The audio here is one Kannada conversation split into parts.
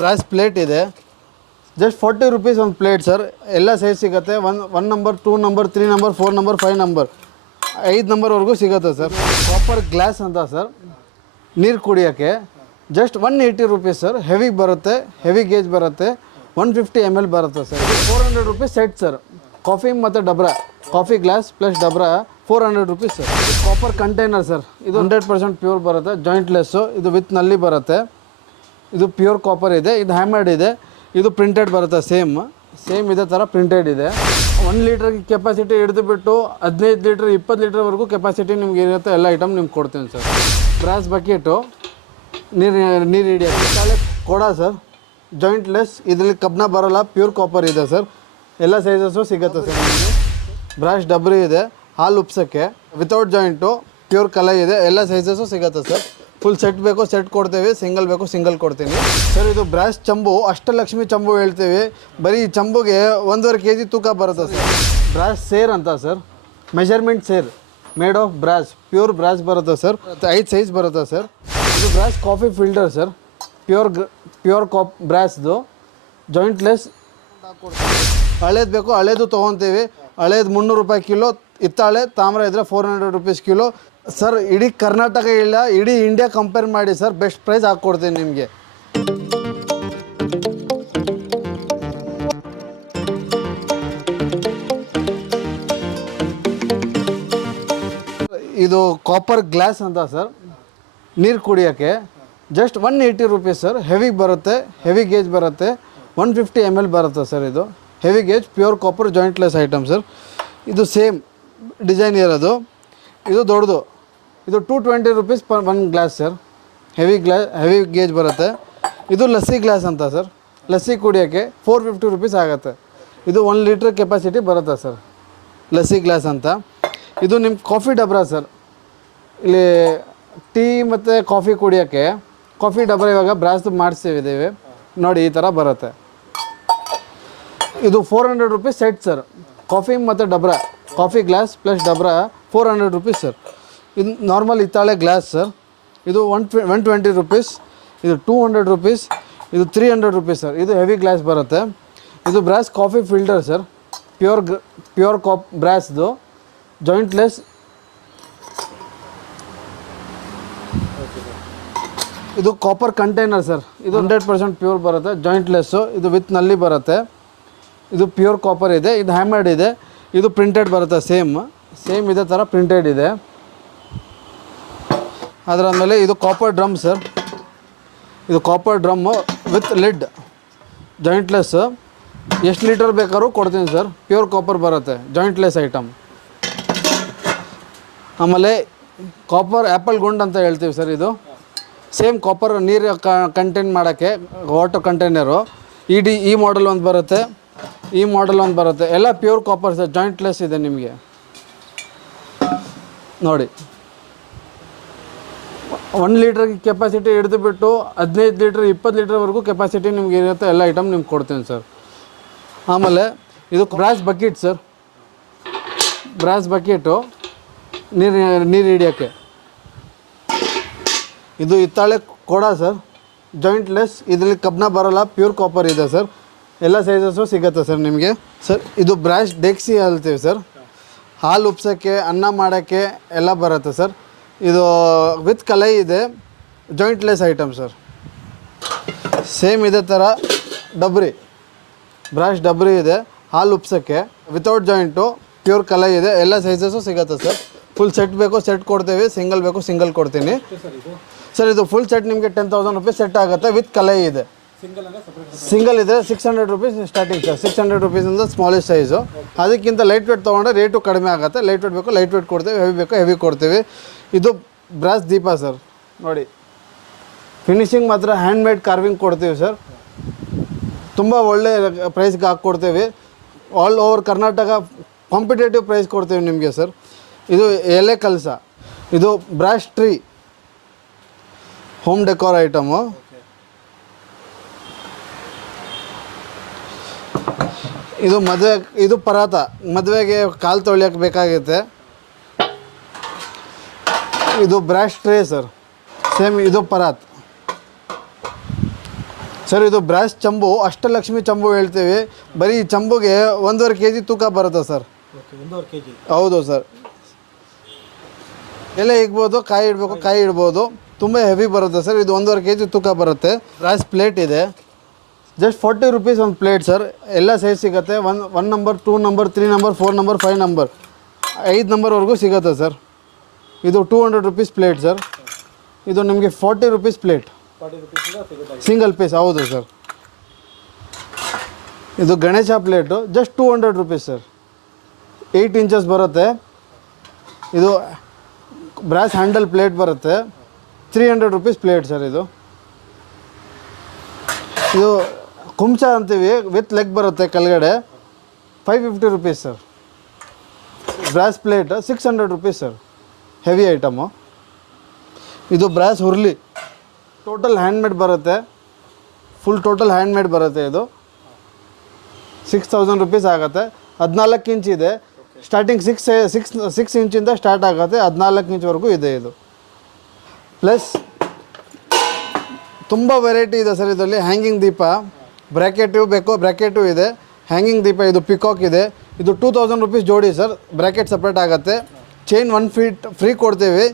ಬ್ರಾಸ್ ಪ್ಲೇಟ್ ಇದೆ, ಜಸ್ಟ್ 40 rupees ಒಂದು ಪ್ಲೇಟ್ ಸರ್. ಎಲ್ಲ ಸೈಜ್ ಸಿಗುತ್ತೆ. One number, 2 number, 3 number, 4 number, 5 number, 5 ನಂಬರ್ವರೆಗೂ ಸಿಗುತ್ತೆ ಸರ್. ಕಾಪರ್ ಗ್ಲಾಸ್ ಅಂತ ಸರ್, ನೀರು ಕುಡಿಯೋಕ್ಕೆ ಜಸ್ಟ್ 180 rupees ಸರ್. ಹೆವಿ ಬರುತ್ತೆ, ಹೆವಿ ಗೇಜ್ ಬರುತ್ತೆ, 150 ml ಬರುತ್ತೆ sir. 400 rupees set sir. Coffee ಮತ್ತು ಡಬ್ರಾ, ಕಾಫಿ ಗ್ಲಾಸ್ ಪ್ಲಸ್ ಡಬ್ರಾ 400 rupees sir. Copper container sir, ಇದು 100% ಪ್ಯೂರ್ ಬರುತ್ತೆ, ಜಾಯಿಂಟ್ಲೆಸ್ಸು. ಇದು ವಿತ್ ನಲ್ಲಿ ಬರುತ್ತೆ. ಇದು ಪ್ಯೂರ್ ಕಾಪರ್ ಇದೆ, ಇದು ಹ್ಯಾಮರ್ಡ್ ಇದೆ, ಇದು ಪ್ರಿಂಟೆಡ್ ಬರುತ್ತೆ. ಸೇಮ್ ಇದೇ ಥರ ಪ್ರಿಂಟೆಡ್ ಇದೆ. 1 ಲೀಟ್ರ್ ಕೆಪಾಸಿಟಿ ಹಿಡಿದುಬಿಟ್ಟು 15 ಲೀಟ್ರ್ 20 ಲೀಟ್ರ್ವರೆಗೂ ಕೆಪಾಸಿಟಿ ನಿಮ್ಗೆ ಇರುತ್ತೆ. ಎಲ್ಲ ಐಟಮ್ ನಿಮ್ಗೆ ಕೊಡ್ತೀನಿ ಸರ್. ಬ್ರಾಸ್ ಬಕೆಟು, ನೀರು ಹಿಡಿಯೋಕ್ಕೆ. ತಾಳೆ ಕೊಡ ಸರ್, ಜಾಯಿಂಟ್ಲೆಸ್, ಇದರಲ್ಲಿ ಕಬ್ಬಿಣ ಬರೋಲ್ಲ, ಪ್ಯೂರ್ ಕಾಪರ್ ಇದೆ ಸರ್. ಎಲ್ಲ ಸೈಜಸ್ಸು ಸಿಗುತ್ತೆ ಸರ್ ನಿಮಗೆ. ಬ್ರಾಶ್ ಡಬ್ರಿ ಇದೆ, ಹಾಲು ಉಪ್ಸೋಕ್ಕೆ, ವಿತೌಟ್ ಜಾಯಿಂಟು, ಪ್ಯೂರ್ ಕಲರ್ ಇದೆ. ಎಲ್ಲ ಸೈಜಸ್ಸು ಸಿಗುತ್ತೆ ಸರ್. ಫುಲ್ ಸೆಟ್ ಬೇಕು ಸೆಟ್ ಕೊಡ್ತೀವಿ, ಸಿಂಗಲ್ ಬೇಕು ಸಿಂಗಲ್ ಕೊಡ್ತೀನಿ ಸರ್. ಇದು ಬ್ರಾಶ್ ಚಂಬು, ಅಷ್ಟಲಕ್ಷ್ಮಿ ಚಂಬು ಹೇಳ್ತೀವಿ. ಬರೀ ಈ ಚಂಬುಗೆ 1.5 kg ತೂಕ ಬರುತ್ತೆ ಸರ್. ಬ್ರಾಶ್ ಸೇರ್ ಅಂತ ಸರ್, ಮೆಜರ್ಮೆಂಟ್ ಸೇರ್, made of brass, pure brass ಬರುತ್ತೆ ಸರ್. 5 ಸೈಜ್ ಬರುತ್ತೆ ಸರ್. ಇದು brass coffee filter sir, pure ಬ್ರಾಶ್ದು, ಜಾಯಿಂಟ್ಲೆಸ್. ಹಳೇದು ಬೇಕು ಹಳೇದು ತೊಗೊತೀವಿ. ಹಳೇದು 300 ರೂಪಾಯಿ ಕಿಲೋ, ಹಿತ್ತಾಳೆ ತಾಮ್ರ ಇದ್ದರೆ 400 rupees ಕಿಲೋ ಸರ್. ಇಡೀ ಕರ್ನಾಟಕ ಇಲ್ಲ, ಇಡೀ ಇಂಡಿಯಾ ಕಂಪೇರ್ ಮಾಡಿ ಸರ್, ಬೆಸ್ಟ್ ಪ್ರೈಸ್ ಹಾಕ್ಕೊಡ್ತೀನಿ ನಿಮಗೆ. ಇದು ಕಾಪರ್ ಗ್ಲಾಸ್ ಅಂತ ಸರ್, ನೀರು ಕುಡಿಯೋಕ್ಕೆ ಜಸ್ಟ್ 180 rupees ಸರ್. ಹೆವಿ ಬರುತ್ತೆ, ಹೆವಿ ಗೇಜ್ ಬರುತ್ತೆ, 150 ml ಬರುತ್ತೆ ಸರ್. ಇದು heavy gauge pure copper jointless item sir. ಇದು ಸೇಮ್ ಡಿಸೈನ್ ಇರೋದು, ಇದು ದೊಡ್ಡದು. ಇದು 220 rupees per 1 glass sir. Heavy gauge ಬರುತ್ತೆ. ಇದು ಲಸ್ಸಿ ಗ್ಲಾಸ್ ಅಂತ ಸರ್, ಲಸ್ಸಿ ಕುಡಿಯೋಕ್ಕೆ 450 rupees ಆಗುತ್ತೆ. ಇದು 1 ಲೀಟ್ರ್ ಕೆಪಾಸಿಟಿ ಬರುತ್ತೆ ಸರ್, ಲಸ್ಸಿ ಗ್ಲಾಸ್ ಅಂತ. ಇದು ನಿಮ್ಮ ಕಾಫಿ ಡಬ್ರಾ ಸರ್. ಇಲ್ಲಿ ಟೀ ಮತ್ತು ಕಾಫಿ ಕುಡಿಯೋಕ್ಕೆ ಕಾಫಿ ಡಬ್ರಾ ಇವಾಗ ಬ್ರಾಸ್ದು ಮಾಡಿಸ್ತಿದ್ದೀವಿ ನೋಡಿ, ಈ ಥರ ಬರುತ್ತೆ. ಇದು 400 rupees ಸೆಟ್ ಸರ್. ಕಾಫಿ ಮತ್ತು ಡಬ್ರಾ, ಕಾಫಿ ಗ್ಲಾಸ್ ಪ್ಲಸ್ ಡಬ್ರಾ 400 rupees ಸರ್. ಇದು ನಾರ್ಮಲ್ ಹಿತ್ತಾಳೆ ಗ್ಲಾಸ್ ಸರ್. ಇದು 120 rupees, ಇದು 200 rupees, ಇದು 300 rupees ಸರ್. ಇದು ಹೆವಿ ಗ್ಲಾಸ್ ಬರುತ್ತೆ. ಇದು brass coffee filter sir, pure ಬ್ರಾಸ್ದು, ಜಾಯಿಂಟ್ಲೆಸ್. ಇದು ಕಾಪರ್ ಕಂಟೈನರ್ ಸರ್, ಇದು 100% ಪ್ಯೂರ್ ಬರುತ್ತೆ, ಜಾಯಿಂಟ್ಲೆಸ್ಸು. ಇದು ವಿತ್ ನಲ್ಲಿ ಬರುತ್ತೆ. ಇದು ಪ್ಯೂರ್ ಕಾಪರ್ ಇದೆ, ಇದು ಹ್ಯಾಮರ್ಡ್ ಇದೆ, ಇದು ಪ್ರಿಂಟೆಡ್ ಬರುತ್ತೆ. ಸೇಮ್ ಇದೇ ಥರ ಪ್ರಿಂಟೆಡ್ ಇದೆ. ಅದರ ಮೇಲೆ ಇದು ಕಾಪರ್ ಡ್ರಮ್ ಸರ್. ಇದು ಕಾಪರ್ ಡ್ರಮ್ಮು ವಿತ್ ಲಿಡ್, ಜಾಯಿಂಟ್ಲೆಸ್ಸು. ಎಷ್ಟು ಲೀಟರ್ ಬೇಕಾದ್ರೂ ಕೊಡ್ತೀನಿ ಸರ್. ಪ್ಯೂರ್ ಕಾಪರ್ ಬರುತ್ತೆ, ಜಾಯಿಂಟ್ಲೆಸ್ ಐಟಮ್. ಆಮೇಲೆ ಕಾಪರ್ ಆ್ಯಪಲ್ ಗುಂಡ್ ಅಂತ ಹೇಳ್ತೀವಿ ಸರ್. ಇದು ಸೇಮ್ ಕಾಪರ್ ನೀರು ಕಂಟೈನ್ ಮಾಡೋಕ್ಕೆ ವಾಟರ್ ಕಂಟೈನರು. ಈ ಮಾಡೆಲ್ ಒಂದು ಬರುತ್ತೆ, ಈ ಮಾಡೆಲ್ ಒಂದು ಬರುತ್ತೆ. ಎಲ್ಲ ಪ್ಯೂರ್ ಕಾಪರ್ ಸರ್, ಜಾಯಿಂಟ್ಲೆಸ್ ಇದೆ ನಿಮಗೆ ನೋಡಿ. 1 ಲೀಟ್ರ್ ಕೆಪಾಸಿಟಿ ಹಿಡಿದುಬಿಟ್ಟು 15 ಲೀಟ್ರ್ 20 ಲೀಟ್ರ್ವರೆಗೂ ಕೆಪಾಸಿಟಿ ನಿಮ್ಗೆ ಇರುತ್ತೆ. ಎಲ್ಲ ಐಟಮ್ ನಿಮ್ಗೆ ಕೊಡ್ತೀನಿ ಸರ್. ಆಮೇಲೆ ಇದು brass bucket sir, brass bucket, ನೀರು ಹಿಡಿಯೋಕ್ಕೆ. ಇದು ಹಿತ್ತಾಳೆ ಕೊಡ ಸರ್, ಜಾಯಿಂಟ್ಲೆಸ್, ಇದರಲ್ಲಿ ಕಬ್ಬಿಣ ಬರೋಲ್ಲ, ಪ್ಯೂರ್ ಕಾಪರ್ ಇದೆ ಸರ್. ಎಲ್ಲ ಸೈಜಸ್ಸು ಸಿಗುತ್ತೆ ಸರ್ ನಿಮಗೆ ಸರ್. ಇದು ಬ್ರಾಶ್ ಡೆಕ್ಸಿ ಹೇಳ್ತೀವಿ ಸರ್, ಹಾಲು ಉಪ್ಸೋಕ್ಕೆ, ಅನ್ನ ಮಾಡೋಕ್ಕೆ ಎಲ್ಲ ಬರುತ್ತೆ ಸರ್. ಇದು ವಿತ್ ಕಲೈ ಇದೆ, ಜಾಯಿಂಟ್ಲೆಸ್ ಐಟಮ್ ಸರ್. ಸೇಮ್ ಇದೇ ಥರ ಡಬ್ರಿ, ಬ್ರಾಶ್ ಡಬ್ರಿ ಇದೆ, ಹಾಲು ಉಪ್ಸೋಕ್ಕೆ, ವಿತೌಟ್ ಜಾಯಿಂಟು, ಪ್ಯೂರ್ ಕಲೈ ಇದೆ. ಎಲ್ಲ ಸೈಜಸ್ಸು ಸಿಗುತ್ತೆ ಸರ್. ಫುಲ್ ಸೆಟ್ ಬೇಕು ಸೆಟ್ ಕೊಡ್ತೀವಿ, ಸಿಂಗಲ್ ಬೇಕು ಸಿಂಗಲ್ ಕೊಡ್ತೀನಿ ಸರ್. ಇದು ಫುಲ್ ಸೆಟ್ ನಿಮಗೆ 10,000 rupees ಸೆಟ್ ಆಗುತ್ತೆ, ವಿತ್ ಕಲೈ ಇದೆ. ಸಿಂಗಲ್ ಇದೆ 600 rupees ಸ್ಟಾರ್ಟಿಂಗ್ ಸರ್. 600 rupeesiಂದ ಸ್ಮಾಲೆಸ್ಟ್ ಸೈಜು. ಅದಕ್ಕಿಂತ ಲೈಟ್ ವೇಟ್ ತೊಗೊಂಡ್ರೆ ರೇಟು ಕಡಿಮೆ ಆಗುತ್ತೆ. ಲೈಟ್ ವೇಟ್ ಬೇಕು ಲೈಟ್ ವೇಟ್ ಕೊಡ್ತೀವಿ, ಹೆವಿ ಬೇಕು ಹೆವಿ ಕೊಡ್ತೀವಿ. ಇದು ಬ್ರಾಸ್ ದೀಪ ಸರ್ ನೋಡಿ, ಫಿನಿಶಿಂಗ್ ಮಾತ್ರ ಹ್ಯಾಂಡ್ಮೇಡ್ ಕಾರ್ವಿಂಗ್ ಕೊಡ್ತೀವಿ ಸರ್. ತುಂಬ ಒಳ್ಳೆ ಪ್ರೈಸ್ಗೆ ಹಾಕ್ಕೊಡ್ತೀವಿ. All over Karnataka competitive price ಕೊಡ್ತೀವಿ ನಿಮಗೆ ಸರ್. ಇದು ಎಲೆ ಕಲಸ, ಇದು brass tree, home decor item. ಇದು ಮದುವೆ, ಇದು ಪರಾತ, ಮದುವೆಗೆ ಕಾಲು ತೊಳೆಯೋಕ್ಕೆ ಬೇಕಾಗುತ್ತೆ. ಇದು ಬ್ರಾಶ್ ಟ್ರೇ ಸರ್, ಸೇಮ್ ಇದು ಪರಾತ್. ಸರ್ ಇದು ಬ್ರಾಸ್ ಚಂಬು ಅಷ್ಟಲಕ್ಷ್ಮಿ ಚಂಬು ಹೇಳ್ತೀವಿ. ಬರೀ ಚಂಬುಗೆ 1.5 kg ತೂಕ ಬರುತ್ತೆ ಸರ್. Okay 1.5 kg. ಹೌದು ಸರ್. ಎಲೆ ಇಡ್ಬೋದು, ಕಾಯಿ ಇಡಬೇಕು, ಕಾಯಿ ಇಡ್ಬೋದು. ತುಂಬ ಹೆವಿ ಬರುತ್ತೆ ಸರ್. ಇದು 1.5 kg ತೂಕ ಬರುತ್ತೆ. ಬ್ರಾಸ್ ಪ್ಲೇಟ್ ಇದೆ, ಜಸ್ಟ್ 40 rupees ಒಂದು ಪ್ಲೇಟ್ ಸರ್. ಎಲ್ಲ ಸೈಜ್ ಸಿಗುತ್ತೆ. 1 number, 2 number, 3 number, 4 number, 5 number, 5 ನಂಬರ್ವರೆಗೂ ಸಿಗುತ್ತೆ ಸರ್. ಇದು 200 rupees ಪ್ಲೇಟ್ ಸರ್. ಇದು ನಿಮಗೆ 40 rupees ಪ್ಲೇಟ್, 40 rupees ಸಿಗುತ್ತೆ ಸಿಂಗಲ್ ಪೀಸ್. ಹೌದು ಸರ್. ಇದು Ganesha plate just 200 rupees sir. 8 inches ಬರುತ್ತೆ. ಇದು ಬ್ರಾಸ್ ಹ್ಯಾಂಡಲ್ ಪ್ಲೇಟ್ ಬರುತ್ತೆ, 300 rupees ಪ್ಲೇಟ್ ಸರ್. ಇದು ಕುಂಚ ಅಂತೀವಿ, ವಿತ್ ಲೆಗ್ ಬರುತ್ತೆ ಕೆಳಗಡೆ, 550 rupees sir. Brass plate 600 rupees sir, heavy item. ಇದು ಬ್ರಾಸ್ ಹುರ್ಲಿ ಟೋಟಲ್ ಹ್ಯಾಂಡ್ಮೇಡ್ ಬರುತ್ತೆ, ಫುಲ್ ಟೋಟಲ್ ಹ್ಯಾಂಡ್ಮೇಡ್ ಬರುತ್ತೆ. ಇದು 6000 rupees ಆಗುತ್ತೆ. 14 ಇಂಚ್ ಇದೆ. ಸ್ಟಾರ್ಟಿಂಗ್ 6 ಇಂಚಿಂದ ಸ್ಟಾರ್ಟ್ ಆಗುತ್ತೆ, 14 ಇಂಚ್ವರೆಗೂ ಇದೆ ಇದು. ಪ್ಲಸ್ ತುಂಬ ವೆರೈಟಿ ಇದೆ ಸರ್ ಇದರಲ್ಲಿ. ಹ್ಯಾಂಗಿಂಗ್ ದೀಪ, ಬ್ರ್ಯಾಕೆಟು ಬೇಕು, ಬ್ರ್ಯಾಕೆಟು ಇದೆ. ಹ್ಯಾಂಗಿಂಗ್ ದೀಪ ಇದು ಪಿಕಾಕ್ ಇದೆ. ಇದು 2000 rupees ಜೋಡಿ ಸರ್. ಬ್ರ್ಯಾಕೆಟ್ ಸಪ್ರೇಟ್ ಆಗುತ್ತೆ. ಚೈನ್ 1 feet ಫ್ರೀ ಕೊಡ್ತೀವಿ.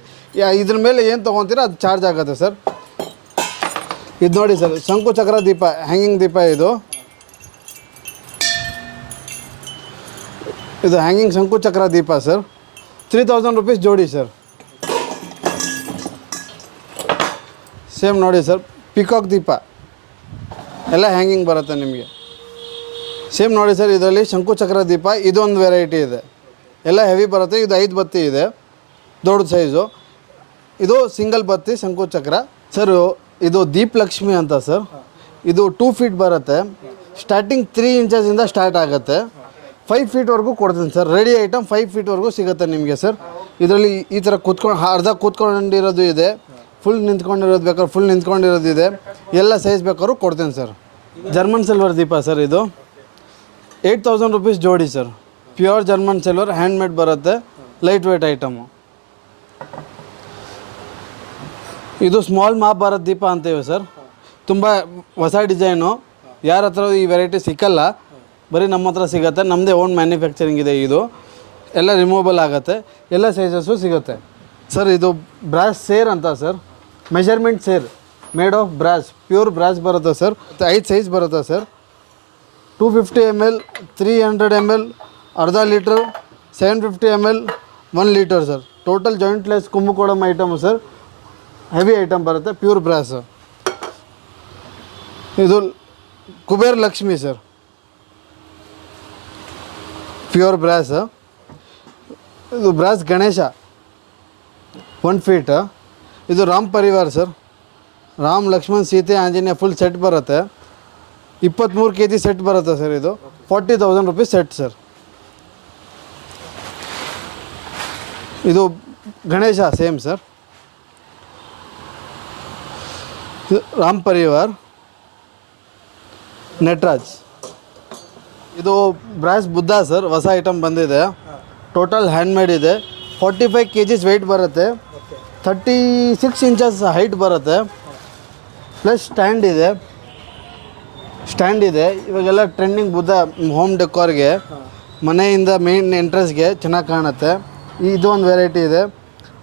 ಇದ್ರ ಮೇಲೆ ಏನು ತೊಗೊತೀರ ಅದು ಚಾರ್ಜ್ ಆಗುತ್ತೆ ಸರ್. ಇದು ನೋಡಿ ಸರ್, ಶಂಕು ಚಕ್ರ ದೀಪ, ಹ್ಯಾಂಗಿಂಗ್ ದೀಪ ಇದು. ಇದು ಹ್ಯಾಂಗಿಂಗ್ ಶಂಕು ಚಕ್ರ ದೀಪ ಸರ್. 3000 rupees ಜೋಡಿ ಸರ್. ಸೇಮ್ ನೋಡಿ ಸರ್, ಪಿಕಾಕ್ ದೀಪ ಎಲ್ಲ ಹ್ಯಾಂಗಿಂಗ್ ಬರುತ್ತೆ ನಿಮಗೆ. ಸೇಮ್ ನೋಡಿ ಸರ್, ಇದರಲ್ಲಿ ಶಂಕು ಚಕ್ರ ದೀಪ ಇದೊಂದು ವೆರೈಟಿ ಇದೆ, ಎಲ್ಲ ಹೆವಿ ಬರುತ್ತೆ. ಇದು 5 ಬತ್ತಿ ಇದೆ, ದೊಡ್ಡ ಸೈಜು. ಇದು ಸಿಂಗಲ್ ಬತ್ತಿ ಶಂಕು ಚಕ್ರ ಸರ್. ಇದು ದೀಪ್ ಲಕ್ಷ್ಮಿ ಅಂತ ಸರ್. ಇದು 2 feet ಬರುತ್ತೆ. ಸ್ಟಾರ್ಟಿಂಗ್ 3 ಇಂಚಸಿಂದ ಸ್ಟಾರ್ಟ್ ಆಗುತ್ತೆ. 5 feetವರೆಗೂ ಕೊಡ್ತೀನಿ ಸರ್. ರೆಡಿ ಐಟಮ್ 5 feetವರೆಗೂ ಸಿಗುತ್ತೆ ನಿಮಗೆ ಸರ್. ಇದರಲ್ಲಿ ಈ ಥರ ಅರ್ಧ ಕೂತ್ಕೊಂಡಿರೋದು ಇದೆ, ಫುಲ್ ನಿಂತ್ಕೊಂಡಿರೋದು ಬೇಕಾದ್ರೆ ಫುಲ್ ನಿಂತ್ಕೊಂಡಿರೋದು ಇದೆ. ಎಲ್ಲ ಸೈಜ್ ಬೇಕಾದ್ರೂ ಕೊಡ್ತೀನಿ ಸರ್. ಜರ್ಮನ್ ಸಿಲ್ವರ್ ದೀಪ ಸರ್. ಇದು 8000 rupees ಜೋಡಿ sir. Pure German silver, handmade ಬರುತ್ತೆ, ಲೈಟ್ ವೇಟ್ ಐಟಮು. ಇದು ಸ್ಮಾಲ್ ಮಹಾಭಾರತ್ ದೀಪ ಅಂತೀವಿ ಸರ್. ತುಂಬ ಹೊಸ ಡಿಸೈನು, ಯಾರ ಹತ್ರ ಈ ವೆರೈಟಿ ಸಿಕ್ಕಲ್ಲ, ಬರೀ ನಮ್ಮ ಹತ್ರ ಸಿಗುತ್ತೆ. ನಮ್ಮದೇ ಓನ್ ಮ್ಯಾನುಫ್ಯಾಕ್ಚರಿಂಗ್ ಇದೆ. ಇದು ಎಲ್ಲ ರಿಮೂವಬಲ್ ಆಗುತ್ತೆ, ಎಲ್ಲ ಸೈಜಸ್ಸು ಸಿಗುತ್ತೆ ಸರ್. ಇದು ಬ್ರಾಸ್ ಸೇರ್ ಅಂತ ಸರ್, ಮೆಜರ್ಮೆಂಟ್ ಸೇರ್ made of brass, pure brass ಬರುತ್ತೆ ಸರ್. 5 ಸೈಜ್ ಬರುತ್ತೆ ಸರ್. 250 ml, 300 ml, ಅರ್ಧ litre, 750 ml, 1 litre sir. Total jointless Kumbakonam item sir. Heavy item ಬರುತ್ತೆ, ಪ್ಯೂರ್ ಬ್ರಾಸ್. ಇದು Kuber Lakshmi sir, pure brass. ಇದು ಬ್ರಾಸ್ ಗಣೇಶ 1 feet. ಇದು Ram Parivar sir. Ram, Lakshman, Seete, Anjaneya full set ಬರುತ್ತೆ. 23 kg ಸೆಟ್ ಬರುತ್ತೆ ಸರ್. ಇದು 40,000 rupees ಸೆಟ್ ಸರ್. ಇದು ಗಣೇಶ ಸೇಮ್ ಸರ್. ರಾಮ್ ಪರಿವಾರ್ ನಟರಾಜ್. ಇದು ಬ್ರಾಸ್ ಬುದ್ಧ ಸರ್, ಹೊಸ ಐಟಮ್ ಬಂದಿದೆ. ಟೋಟಲ್ ಹ್ಯಾಂಡ್ಮೇಡ್ ಇದೆ. 45 kg ವೆಯ್ಟ್ ಬರುತ್ತೆ. 36 inches ಹೈಟ್ ಬರುತ್ತೆ. ಪ್ಲಸ್ ಸ್ಟ್ಯಾಂಡ್ ಇದೆ. ಇವಾಗೆಲ್ಲ ಟ್ರೆಂಡಿಂಗ್ ಬುದ್ಧ ಹೋಮ್ ಡೆಕೋರ್ಗೆ, ಮನೆಯಿಂದ ಮೇನ್ ಎಂಟ್ರೆನ್ಸ್ಗೆ ಚೆನ್ನಾಗಿ ಕಾಣುತ್ತೆ. ಇದೊಂದು ವೆರೈಟಿ ಇದೆ.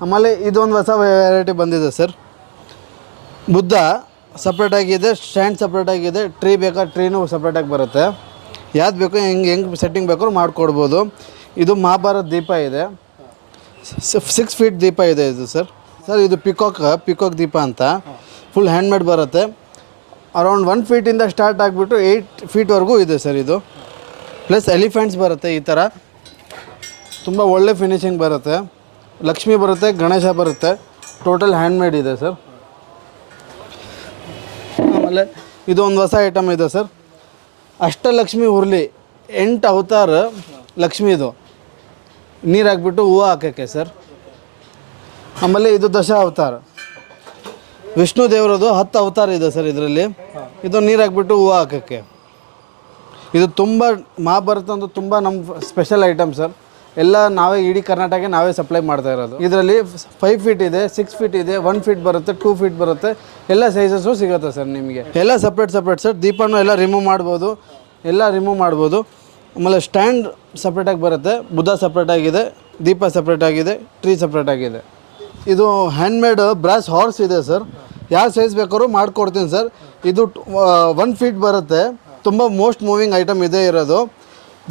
ಆಮೇಲೆ ಇದೊಂದು ಹೊಸ ವೆರೈಟಿ ಬಂದಿದೆ ಸರ್. ಬುದ್ಧ ಸಪ್ರೇಟಾಗಿದೆ, ಸ್ಟ್ಯಾಂಡ್ ಸಪ್ರೇಟಾಗಿದೆ. ಟ್ರೀ ಬೇಕಾದ್ರೆ ಟ್ರೀನೂ ಸಪ್ರೇಟಾಗಿ ಬರುತ್ತೆ. ಯಾವ್ದು ಬೇಕು ಹೆಂಗೆ ಸೆಟ್ಟಿಂಗ್ ಬೇಕಾದ್ರೂ ಮಾಡಿಕೊಡ್ಬೋದು. ಇದು ಮಹಾಭಾರತ್ ದೀಪ ಇದೆ, 6 feet ದೀಪ ಇದೆ ಇದು ಸರ್. ಇದು ಪಿಕಾಕ್ ದೀಪ ಅಂತ, ಫುಲ್ ಹ್ಯಾಂಡ್ಮೇಡ್ ಬರುತ್ತೆ. ಅರೌಂಡ್ 1 feet ಸ್ಟಾರ್ಟ್ ಆಗಿಬಿಟ್ಟು 8 feetವರೆಗೂ ಇದೆ ಸರ್ ಇದು. ಪ್ಲಸ್ ಎಲಿಫೆಂಟ್ಸ್ ಬರುತ್ತೆ ಈ ಥರ, ತುಂಬ ಒಳ್ಳೆ ಫಿನಿಶಿಂಗ್ ಬರುತ್ತೆ. ಲಕ್ಷ್ಮಿ ಬರುತ್ತೆ, ಗಣೇಶ ಬರುತ್ತೆ. ಟೋಟಲ್ ಹ್ಯಾಂಡ್ಮೇಡ್ ಇದೆ ಸರ್. ಆಮೇಲೆ ಇದು ಒಂದು ಹೊಸ ಐಟಮ್ ಇದೆ ಸರ್. ಅಷ್ಟಲಕ್ಷ್ಮಿ ಹುರ್ಲಿ, 8 ಅವತಾರ ಲಕ್ಷ್ಮಿದು, ನೀರು ಹಾಕ್ಬಿಟ್ಟು ಹೂವು ಹಾಕೋಕ್ಕೆ ಸರ್. ಆಮೇಲೆ ಇದು ದಶ ಅವತಾರ, ವಿಷ್ಣು ದೇವರದು 10 ಅವತಾರ ಇದೆ ಸರ್ ಇದರಲ್ಲಿ. ಇದು ನೀರು ಹಾಕ್ಬಿಟ್ಟು ಹೂವು ಹಾಕೋಕ್ಕೆ. ಇದು ತುಂಬ ಮಹಾಭಾರತ ಒಂದು ತುಂಬ ನಮ್ಮ ಸ್ಪೆಷಲ್ ಐಟಮ್ ಸರ್. ಎಲ್ಲ ನಾವೇ ಇಡೀ ಕರ್ನಾಟಕ ನಾವೇ ಸಪ್ಲೈ ಮಾಡ್ತಾ ಇರೋದು. ಇದರಲ್ಲಿ 5 ಫೀಟ್ ಇದೆ, 6 ಫೀಟ್ ಇದೆ, 1 ಫೀಟ್ ಬರುತ್ತೆ, 2 ಫೀಟ್ ಬರುತ್ತೆ, ಎಲ್ಲ ಸೈಜಸ್ಸು ಸಿಗುತ್ತೆ ಸರ್ ನಿಮಗೆ. ಎಲ್ಲ ಸಪ್ರೇಟ್ ಸರ್. ದೀಪನೂ ಎಲ್ಲ ರಿಮೂವ್ ಮಾಡ್ಬೋದು. ಆಮೇಲೆ ಸ್ಟ್ಯಾಂಡ್ ಸಪ್ರೇಟಾಗಿ ಬರುತ್ತೆ, ಬುದ್ಧ ಸಪ್ರೇಟಾಗಿದೆ, ದೀಪ ಸಪ್ರೇಟಾಗಿದೆ, ಟ್ರೀ ಸಪ್ರೇಟಾಗಿದೆ. ಇದು ಹ್ಯಾಂಡ್ಮೇಡ್ ಬ್ರಾಸ್ ಹಾರ್ಸ್ ಇದೆ ಸರ್. ಯಾವ ಸೈಜ್ ಬೇಕಾದ್ರೂ ಮಾಡಿಕೊಡ್ತೀನಿ ಸರ್. ಇದು 1 ಫೀಟ್ ಬರುತ್ತೆ. ತುಂಬ ಮೋಸ್ಟ್ ಮೂವಿಂಗ್ ಐಟಮ್ ಇದೇ ಇರೋದು.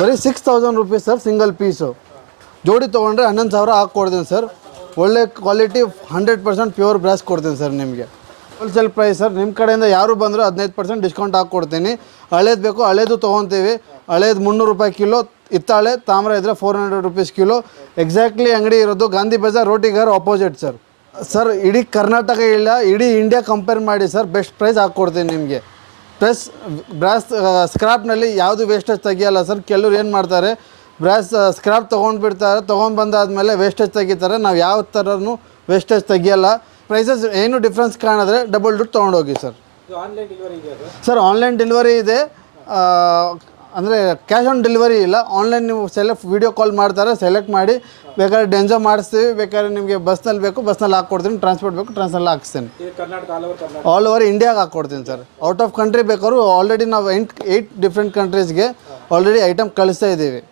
ಬರೀ 6000 ರುಪೀಸ್ ಸರ್ ಸಿಂಗಲ್ ಪೀಸು. ಜೋಡಿ ತೊಗೊಂಡ್ರೆ 11,000 ಹಾಕ್ಕೊಡ್ತೀನಿ ಸರ್. ಒಳ್ಳೆ ಕ್ವಾಲಿಟಿ 100% ಪ್ಯೂರ್ ಬ್ರಾಸ್ ಕೊಡ್ತೀನಿ ಸರ್ ನಿಮಗೆ. Wholesale price sir. ನಿಮ್ಮ ಕಡೆಯಿಂದ ಯಾರು ಬಂದರೂ 15% ಡಿಸ್ಕೌಂಟ್ ಹಾಕ್ಕೊಡ್ತೀನಿ. ಹಳೇದು ಬೇಕು ಹಳೇದು ತೊಗೊತೀವಿ. ಹಳೇದು 300 ರೂಪಾಯಿ ಕಿಲೋ, ಹಿತ್ತಾಳೆ ತಾಮ್ರ ಇದ್ದರೆ 400 ರುಪೀಸ್ ಕಿಲೋ. ಎಕ್ಸಾಕ್ಟ್ಲಿ ಅಂಗಡಿ ಇರೋದು ಗಾಂಧಿ ಬಜಾರ್ ರೋಟಿಗಾರ್ ಆಪೋಸಿಟ್ ಸರ್. ಸರ್ ಇಡೀ ಕರ್ನಾಟಕ ಇಲ್ಲ, ಇಡೀ ಇಂಡಿಯಾ ಕಂಪೇರ್ ಮಾಡಿ ಸರ್ ಬೆಸ್ಟ್ ಪ್ರೈಸ್ ಹಾಕ್ಕೊಡ್ತೀನಿ ನಿಮಗೆ. ಪ್ಲಸ್ ಬ್ರಾಸ್ ಸ್ಕ್ರಾಪ್ನಲ್ಲಿ ಯಾವುದು ವೇಸ್ಟೇಜ್ ತೆಗಿಯಲ್ಲ ಸರ್. ಕೆಲವ್ರು ಏನು ಮಾಡ್ತಾರೆ, ಬ್ರಾಸ್ ಸ್ಕ್ರಾಪ್ ತೊಗೊಂಡು ಬಂದಾದಮೇಲೆ ವೇಸ್ಟೇಜ್ ತೆಗಿತಾರೆ. ನಾವು ಯಾವ ಥರನೂ ವೇಸ್ಟೇಜ್ ತೆಗಿಯಲ್ಲ. ಪ್ರೈಸಸ್ ಏನು ಡಿಫ್ರೆನ್ಸ್ ಕಾಣಿದ್ರೆ ಡಬಲ್ ದುಡ್ಡು ತೊಗೊಂಡೋಗಿ ಸರ್. ಆನ್ಲೈನ್ ಡೆಲಿವರಿ ಇದೆಯಾ ಸರ್? ಆನ್ಲೈನ್ ಡೆಲಿವರಿ ಇದೆ. ಅಂದರೆ ಕ್ಯಾಶ್ ಆನ್ ಡೆಲಿವರಿ ಇಲ್ಲ. ಆನ್ಲೈನ್ ನೀವು ವೀಡಿಯೋ ಕಾಲ್ ಮಾಡ್ತಾರೆ, ಸೆಲೆಕ್ಟ್ ಮಾಡಿ ಬೇಕಾದ್ರೆ ಡೆನ್ಸೋ ಮಾಡಿಸ್ತೀವಿ. ಬೇಕಾದ್ರೆ ನಿಮಗೆ ಬಸ್ನಲ್ಲಿ ಬೇಕು ಬಸ್ನಲ್ಲಿ ಹಾಕ್ಕೊಡ್ತೀನಿ, ಟ್ರಾನ್ಸ್ಪೋರ್ಟ್ ಬೇಕು ಟ್ರಾನ್ಸ್ನಲ್ಲಿ ಹಾಕ್ಸ್ತೀನಿ. ಕರ್ನಾಟಕ ಆಲ್ ಓವರ್ ಇಂಡಿಯಾಗೆ ಹಾಕ್ಕೊಡ್ತೀನಿ ಸರ್. ಔಟ್ ಆಫ್ ಕಂಟ್ರಿ ಬೇಕಾದ್ರೂ ಆಲ್ರೆಡಿ ನಾವು 8 ಡಿಫ್ರೆಂಟ್ ಕಂಟ್ರೀಸ್ಗೆ ಆಲ್ರೆಡಿ ಐಟಮ್ ಕಳಿಸ್ತಾ ಇದ್ದೀವಿ.